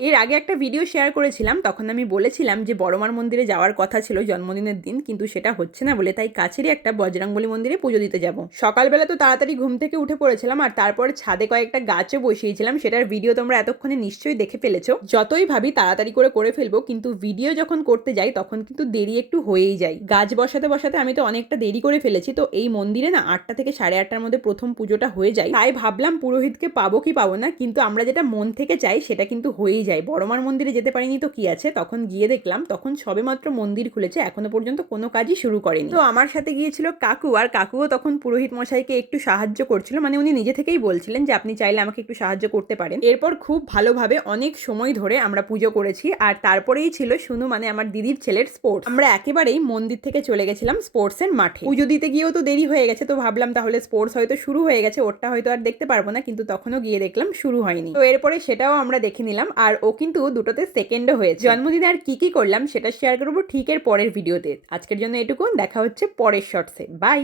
এর আগে একটা ভিডিও শেয়ার করেছিলাম, তখন আমি বলেছিলাম যে বড়মার মন্দিরে যাওয়ার কথা ছিল জন্মদিনের দিন, কিন্তু সেটা হচ্ছে না বলে তাই কাছেরই একটা বজরংবলী মন্দিরে পুজো দিতে যাব। সকালবেলা তো তাড়াতাড়ি ঘুম থেকে উঠে পড়েছিলাম, আর তারপরে ছাদে কয়েকটা গাছও বসিয়েছিলাম, সেটার ভিডিও তোমরা এতক্ষণে নিশ্চয়ই দেখে ফেলেছো। যতই ভাবি তাড়াতাড়ি করে ফেলবো, কিন্তু ভিডিও যখন করতে যাই তখন কিন্তু দেরি একটু হয়েই যায়। গাছ বসাতে বসাতে আমি তো অনেকটা দেরি করে ফেলেছি। তো এই মন্দিরে না 8টা থেকে 8:30টার মধ্যে প্রথম পুজোটা হয়ে যায়, তাই ভাবলাম পুরোহিতকে পাবো কি পাবো না, কিন্তু আমরা যেটা মন থেকে চাই সেটা কিন্তু হয়েই যায়। বড়মার মন্দিরে যেতে পারিনি তো কি আছে, তখন গিয়ে দেখলাম তখন সবেমাত্র মন্দির খুলেছে, এখনো পর্যন্ত কোনো কাজই শুরু করেনি। তো আমার সাথে গিয়েছিল কাকু, আর কাকুও তখন পুরোহিত মশাইকে একটু সাহায্য করছিল, মানে উনি নিজে থেকেই বলছিলেন যে আপনি চাইলে আমাকে একটু সাহায্য করতে পারেন। এরপর খুব ভালোভাবে অনেক সময় ধরে আমরা পুজো করেছি, আর তারপরেই ছিল শুনু, মানে আমার দিদির ছেলের স্পোর্টস। আমরা একেবারেই মন্দির থেকে চলে গেছিলাম স্পোর্টসের মাঠে। পুজো দিতে গিয়েও তো দেরি হয়ে গেছে, তো ভাবলাম তাহলে স্পোর্টস হয়তো শুরু হয়ে গেছে, ওরটা হয়তো আর দেখতে পারবো না, কিন্তু তখনও গিয়ে দেখলাম শুরু হয়নি। তো এরপরে সেটাও আমরা দেখে নিলাম, আর ও কিন্তু দুটোতে সেকেন্ডও হয়েছে। জন্মদিনে আর কি করলাম সেটা শেয়ার করবো ঠিক এর পরের ভিডিওতে। আজকের জন্য এটুকুন, দেখা হচ্ছে পরের শর্টসে। বাই।